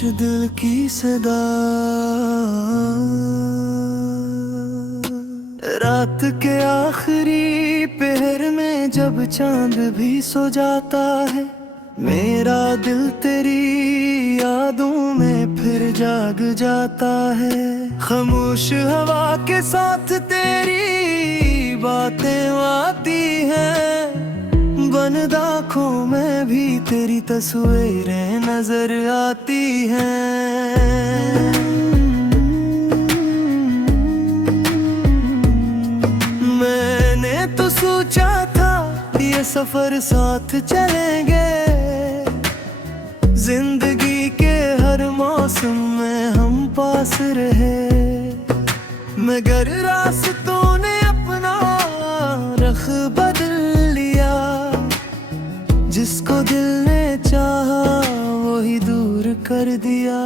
दिल की सदा। रात के आखिरी पहर में जब चांद भी सो जाता है, मेरा दिल तेरी यादों में फिर जाग जाता है। खामोश हवा के साथ तेरी बातें आती हैं, बंद आँखों में भी तेरी तस्वीरें नजर आती हैं। मैंने तो सोचा था ये सफर साथ चलेंगे, जिंदगी के हर मौसम में हम पास रहे। मगर रास्तों ने अपना रख बदल लिया, जिसको दिल ने चाहा वही दूर कर दिया।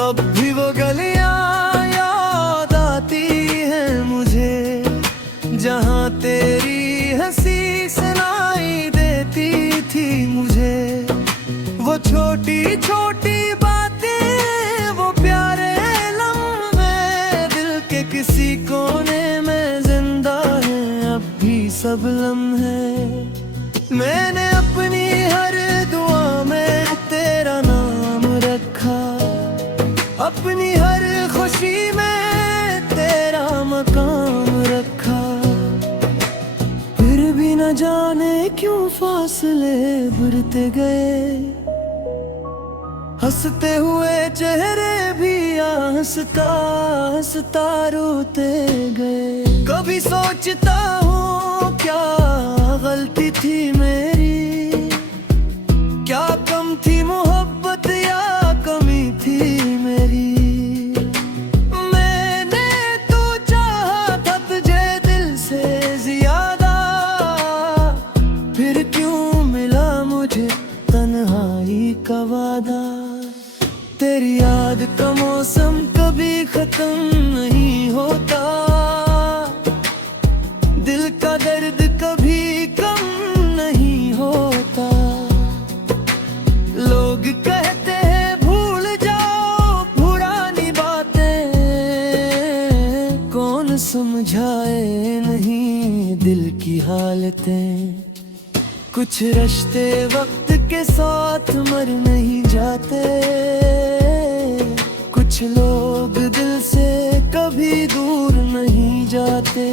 अब भी वो गलियां याद आती हैं मुझे, जहाँ तेरी हंसी सुनाई देती थी मुझे। वो छोटी छोटी बातें, वो प्यारे लम्हे, दिल के किसी कोने में जिंदा है अब भी सब लम्हे। मैंने अपनी हर दुआ में तेरा नाम रखा, अपनी हर खुशी में तेरा मकाम रखा। फिर भी न जाने क्यों फासले बढ़ते गए, हंसते हुए चेहरे भी हंसता हंसता रोते गए। कभी सोचता हूँ क्या गलती थी मेरी, क्या कम थी मोहब्बत या कमी थी मेरी। मैंने तो चाहा था तुझे दिल से ज्यादा, फिर क्यों मिला मुझे तन्हाई का वादा। तेरी याद का मौसम कभी खत्म नहीं होता, दिल का दर्द कभी कम नहीं होता। लोग कहते हैं भूल जाओ पुरानी बातें, कौन समझाए नहीं दिल की हालतें। कुछ रिश्ते वक्त के साथ मर नहीं जाते, कुछ लोग दिल से कभी दूर नहीं जाते।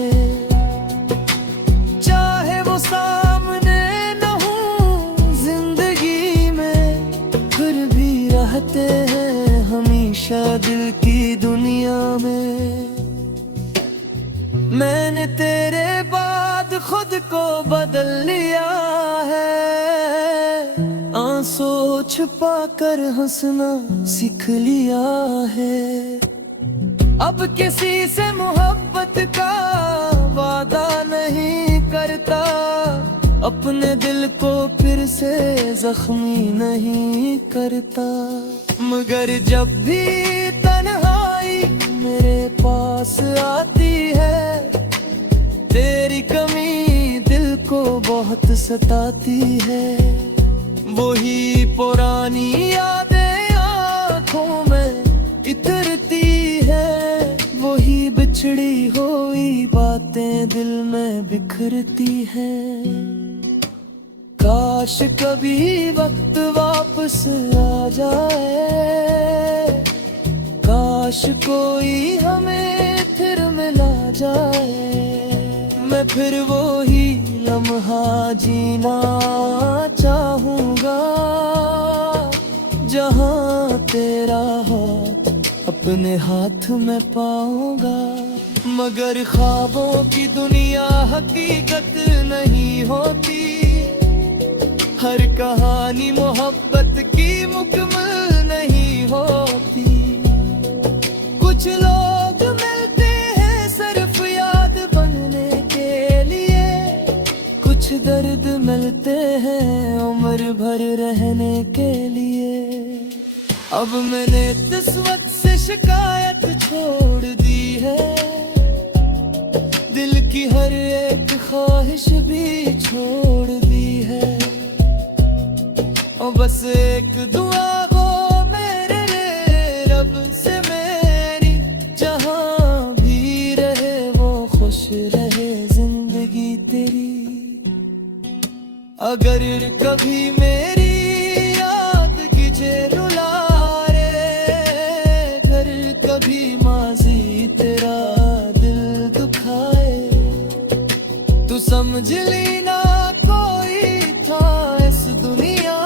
चाहे वो सामने न हो जिंदगी में, फिर भी रहते हैं हमेशा दिल की दुनिया में। मैंने तेरे बाद खुद को बदल लिया है, आंसू छुपा कर हंसना सीख लिया है। अब किसी से मोहब्बत का वादा नहीं करता, अपने दिल को फिर से जख्मी नहीं करता। मगर जब भी तन्हाई मेरे पास आती है, तेरी कमी दिल को बहुत सताती है। वही पुरानी यादें आँखों में इतरती है, वही बिछड़ी हुई बातें दिल में बिखरती हैं। काश कभी वक्त वापस आ जाए, काश कोई हमें फिर मिला जाए। मैं फिर वही लम्हा जीना चाहूँगा, जहाँ तेरा हाथ अपने हाथ में पाऊंगा। मगर ख्वाबों की दुनिया हकीकत नहीं होती, हर कहानी मोहब्बत की मुकम्मल नहीं होती। कुछ लोग मिलते हैं सिर्फ याद बनने के लिए, कुछ दर्द मिलते हैं उम्र भर रहने के लिए। अब मैंने किस्मत से शिकायत छोड़ दी है, दिल की हर एक ख्वाहिश भी छोड़ दी है। और बस एक दुआ अगर कभी मेरी याद कीजे रुला रे, अगर कभी माजी तेरा दिल दुखाए, तू समझ ली ना कोई था इस दुनिया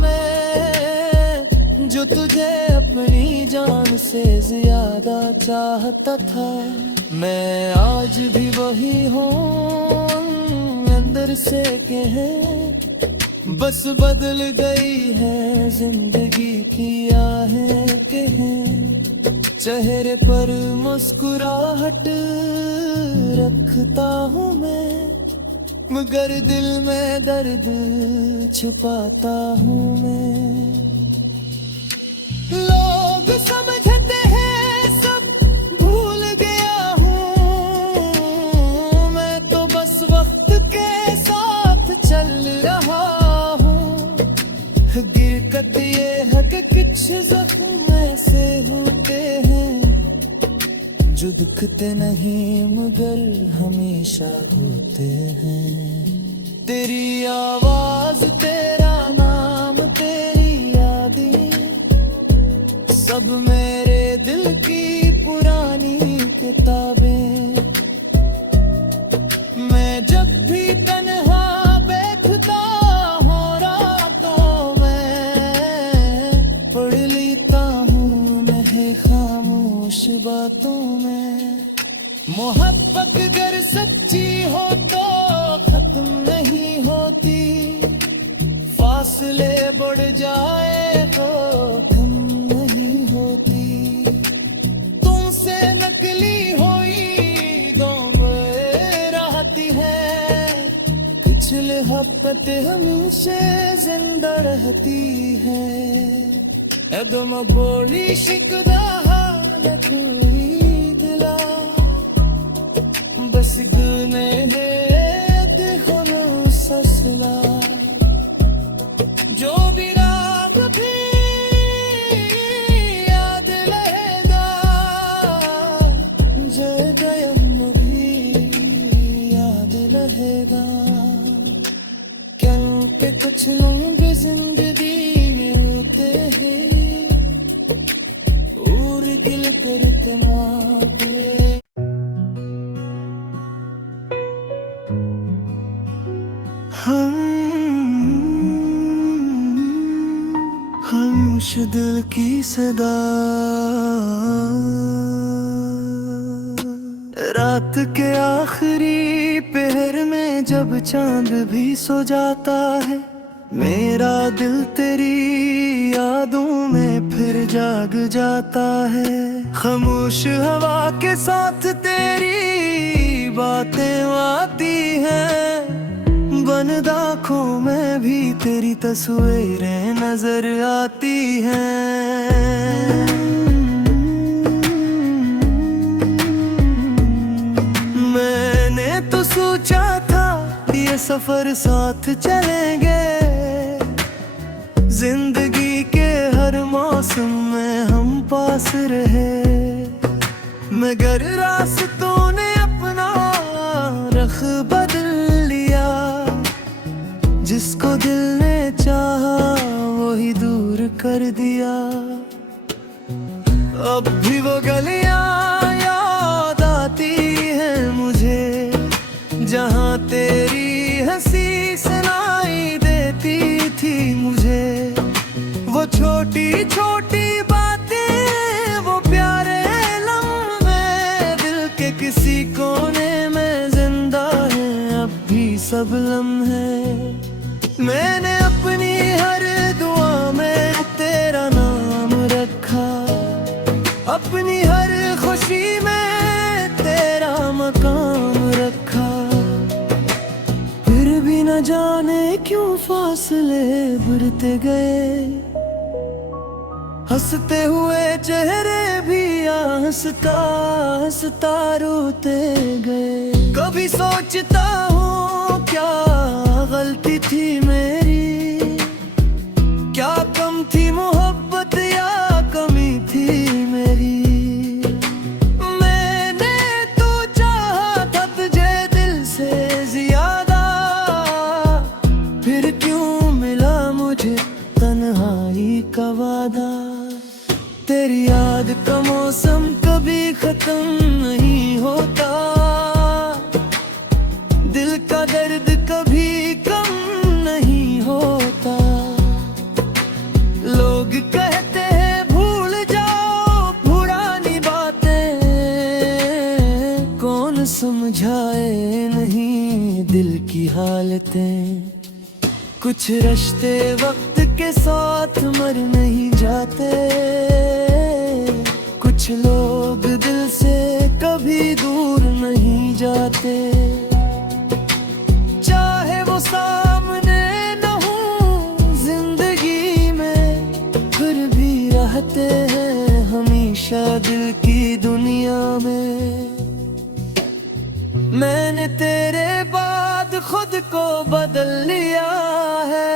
में जो तुझे अपनी जान से ज्यादा चाहता था। मैं आज भी वही हूँ अंदर से के हैं, बस बदल गई है जिंदगी की आहें के हैं। चेहरे पर मुस्कुराहट रखता हूँ मैं, मगर दिल में दर्द छुपाता हूँ मैं। लोग समझते हैं सब भूल गया हूँ, मैं तो बस वक्त के साथ चल रहा हूँ। गिरकत ये है कि कुछ जख्म ऐसे होते हैं जो दुखते नहीं मगर हमेशा होते हैं। तेरी आवाज, तेरा नाम, तेरी यादें सब मेरे दिल की पुरानी किताबें। मैं जब भी तन्हा बैठता हूँ रातों में, पढ़ लेता हूँ मैं खामोश बातों में। मोहब्बत अगर सच्ची हो तो खत्म नहीं होती, फासले बढ़ जाए तो कम नहीं होती। तुमसे नकली हुई दो रहती है, कुछ मोहब्बत हमसे जिंदा रहती है। एकदम बोली शिकदा न कोई दिला, बस गुने देखो ससला। जो भी रात भी याद रहेगा, जयम भी याद रहेगा। क्योंकि कुछ लोग जिंदगी में होते हैं और दिल करके मापे। खामोश दिल की सदा, रात के आखिरी पहर में जब चांद भी सो जाता है, मेरा दिल तेरी यादों में फिर जाग जाता है। खामोश हवा के साथ तेरी बातें आती हैं, बंद आँखों में भी तेरी तस्वीरें नजर आती हैं। मैंने तो सोचा था ये सफर साथ चलेंगे, जिंदगी के हर मौसम में हम पास रहे, मगर रास्तों ने अपना रख बदल लिया। जिसको दिल ने चाहा वही दूर कर दिया। अब भी वो गलियां याद आती हैं मुझे, जहाँ तेरी हंसी सुनाई देती थी मुझे। वो छोटी छोटी बातें, वो प्यारे लम्हे दिल के किसी कोने में जिंदा है अब भी सब लम्हे। मैंने अपनी हर दुआ में तेरा नाम रखा, अपनी हर खुशी में तेरा मकाम रखा। फिर भी न जाने क्यों फासले बढ़ते गए, हंसते हुए चेहरे भी हंसता हंसता रोते गए। कभी सोचता हूँ क्या गलती थी मेरी, क्या कम थी मोहब्बत या कमी थी मेरी। मैंने तो चाहा था तुझे दिल से ज्यादा, फिर समझाए नहीं दिल की हालतें। कुछ रिश्ते वक्त के साथ मर नहीं जाते, कुछ लोग दिल से कभी दूर नहीं जाते। चाहे वो सामने न हो जिंदगी में, फिर भी रहते हैं हमेशा दिल की दुनिया में। मैंने तेरे बाद खुद को बदल लिया है,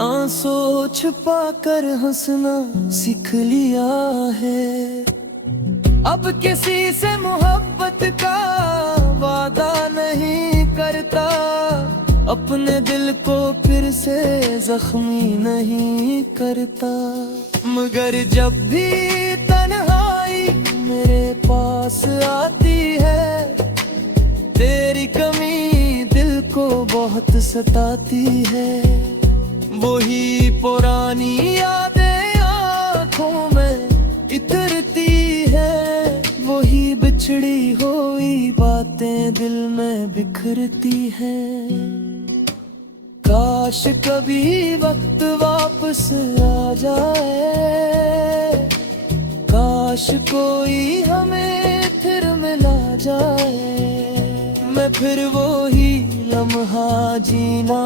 आंसू छुपा कर हंसना सीख लिया है। अब किसी से मोहब्बत का वादा नहीं करता, अपने दिल को फिर से जख्मी नहीं करता। मगर जब भी तन्हाई मेरे पास आती है, तेरी कमी दिल को बहुत सताती है। वही पुरानी यादें आँखों में इतरती है, वही बिछड़ी हुई बातें दिल में बिखरती है। काश कभी वक्त वापस आ जाए, काश कोई हमें फिर मिला जाए। मैं फिर वो ही लम्हा जीना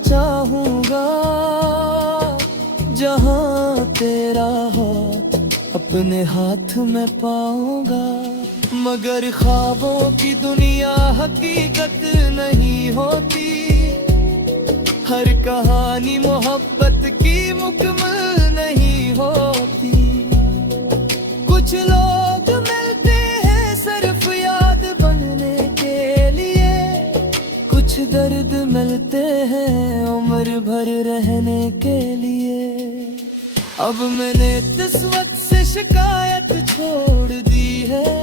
चाहूँगा, जहाँ तेरा हाथ अपने हाथ में पाऊँगा। मगर ख्वाबों की दुनिया हकीकत नहीं होती, हर कहानी मोहब्बत की मुकम्मल नहीं होती। कुछ लोग मिलते हैं सिर्फ याद बनने के लिए, कुछ दर्द मिलते हैं उम्र भर रहने के लिए। अब मैंने किस्मत से शिकायत छोड़ दी है,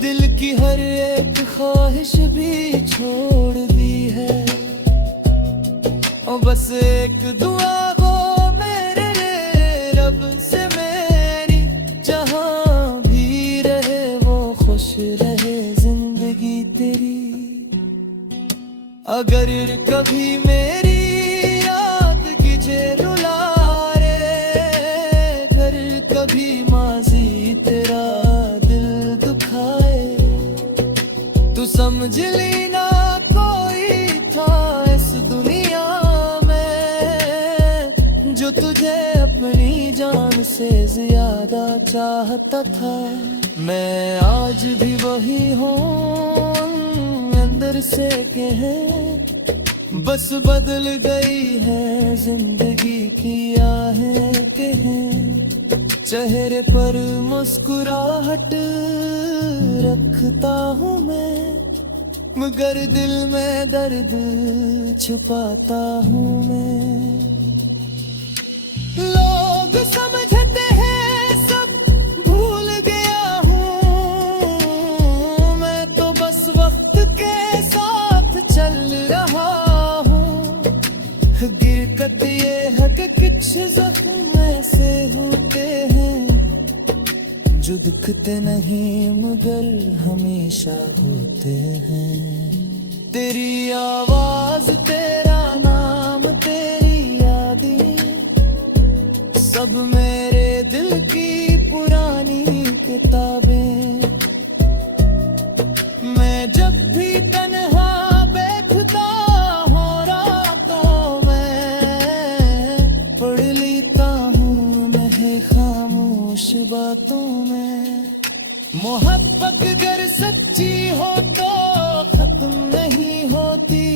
दिल की हर एक ख्वाहिश भी छोड़ दी है। और बस एक दुआ हो मेरे रब से मेरी, जहाँ भी रहे वो खुश रहे जिंदगी तेरी। अगर कभी मेरी याद कीजे रुला रे, अगर कभी माजी तेरा दिल दुखाए, तू समझ लेना कोई था इस दुनिया में, जो तुझे अपनी जान से ज्यादा चाहता था। मैं आज भी वही हूँ अंदर से के हैं, बस बदल गई है जिंदगी की आहें के हैं। चेहरे पर मुस्कुराहट रखता हूँ मैं, मगर दिल में दर्द छुपाता हूँ मैं। लोग समझते हैं सब भूल गया हूँ, मैं तो बस वक्त के साथ चल रहा हूँ। गिरकत ये है कि कुछ जख्म ऐसे होते हैं जो दिखते नहीं मगर हमेशा होते हैं। तेरी आवाज, तेरा नाम, तेरी यादें, सब मेरे दिल की पुरानी किताबें। मैं जब भी तन्हा बैठता हूँ रातों में, पढ़ लेता हूँ मैं खामोश बातों में। मोहब्बत अगर सच्ची हो तो खत्म नहीं होती,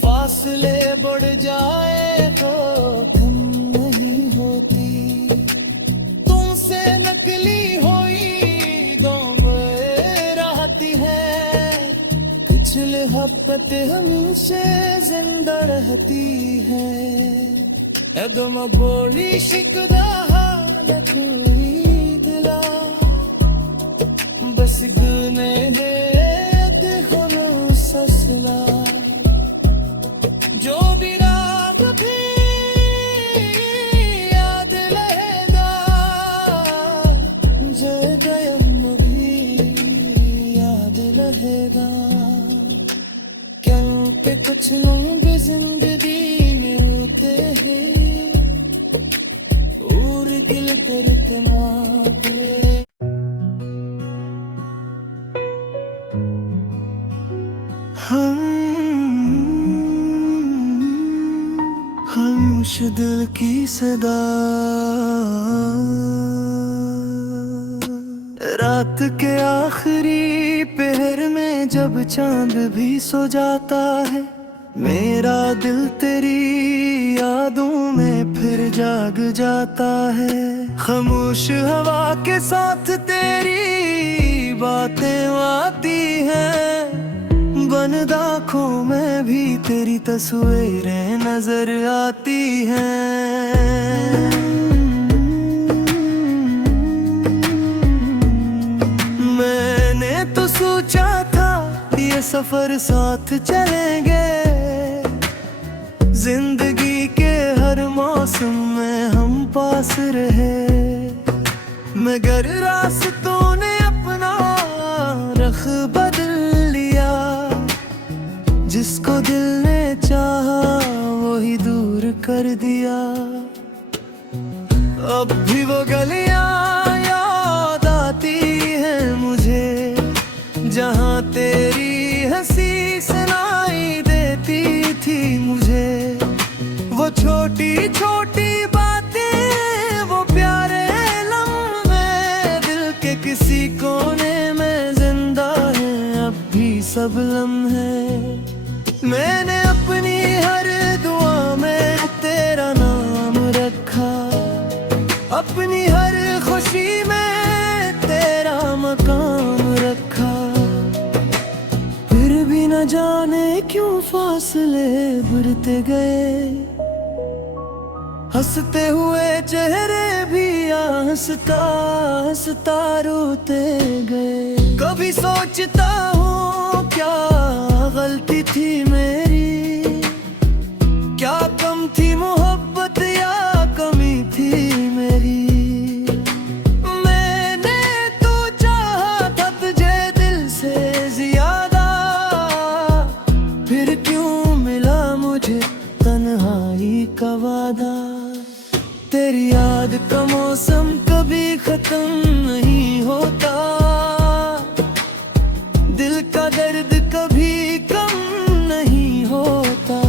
फासले बढ़ जाए तो कम नहीं होती। तुमसे नकली हुई दोबारा रहती है, कुछ मोहब्बत हमसे जिंदा रहती है। एकदम बोली शिकदा हालत हुई दिला, बस गुने दे हम ससला। जो भी रात भी याद रहेगा, जय जयम रहेगा। क्योंकि कुछ लोग जिंदगी में होते हैं और दिल धड़कना दे। खामोश दिल की सदा, रात के आखिरी पहर में जब चांद भी सो जाता है, मेरा दिल तेरी यादों में फिर जाग जाता है। खामोश हवा के साथ तेरी बातें आती हैं, बंद आँखों में भी तेरी तस्वीरें नजर आती हैं। मैंने तो सोचा था ये सफर साथ चलेंगे, जिंदगी के हर मौसम में हम पास रहे, मगर रास्तों ने अपना रख बदल लिया। जिसको दिल ने चाहा वही दूर कर दिया। अब भी वो गलियां याद आती हैं मुझे, जहां तेरी हंसी सुनाई देती थी मुझे। वो छोटी छोटी बातें, वो प्यारे लम्हे, दिल के किसी कोने में जिंदा है अब भी सब लम्हे। मैंने अपनी हर दुआ में तेरा नाम रखा, अपनी हर खुशी में तेरा मकाम रखा। फिर भी न जाने क्यों फासले बढ़ते गए, हंसते हुए चेहरे भी हंसता हंसता रोते गए। कभी सोचता हूँ क्या गलती थी मेरी, क्या कम थी मोहब्बत या कमी थी मेरी। मैंने तो चाहा था तुझे दिल से ज्यादा, फिर क्यों मिला मुझे तन्हाई का वादा। तेरी याद का मौसम कभी खत्म नहीं होता, दिल का दर्द कभी कम नहीं होता।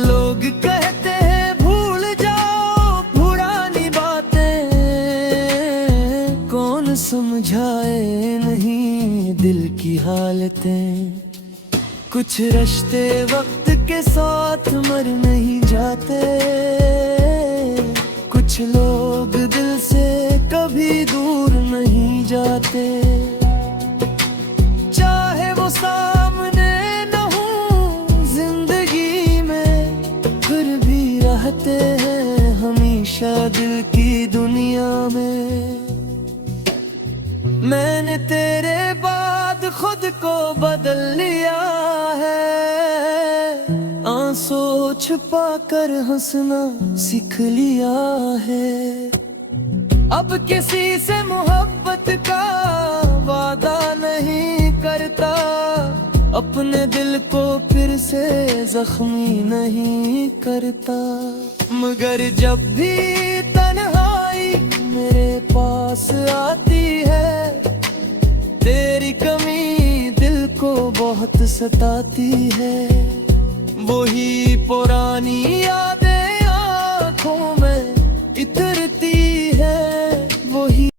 लोग कहते हैं भूल जाओ पुरानी बातें, कौन समझाए नहीं दिल की हालतें। कुछ रिश्ते वक्त के साथ मर नहीं जाते, कुछ लोग दिल से कभी दूर नहीं जाते। चाहे वो सामने न हो जिंदगी में, फिर भी रहते हैं हमेशा दिल की दुनिया में। मैंने तेरे बाद खुद को बदल लिया है, आंसू छुपा कर हंसना सीख लिया है। अब किसी से मोहब्बत का वादा नहीं करता, अपने दिल को फिर से जख्मी नहीं करता। मगर जब भी तन्हाई मेरे पास आती है, तेरी कमी दिल को बहुत सताती है। वही पुरानी याद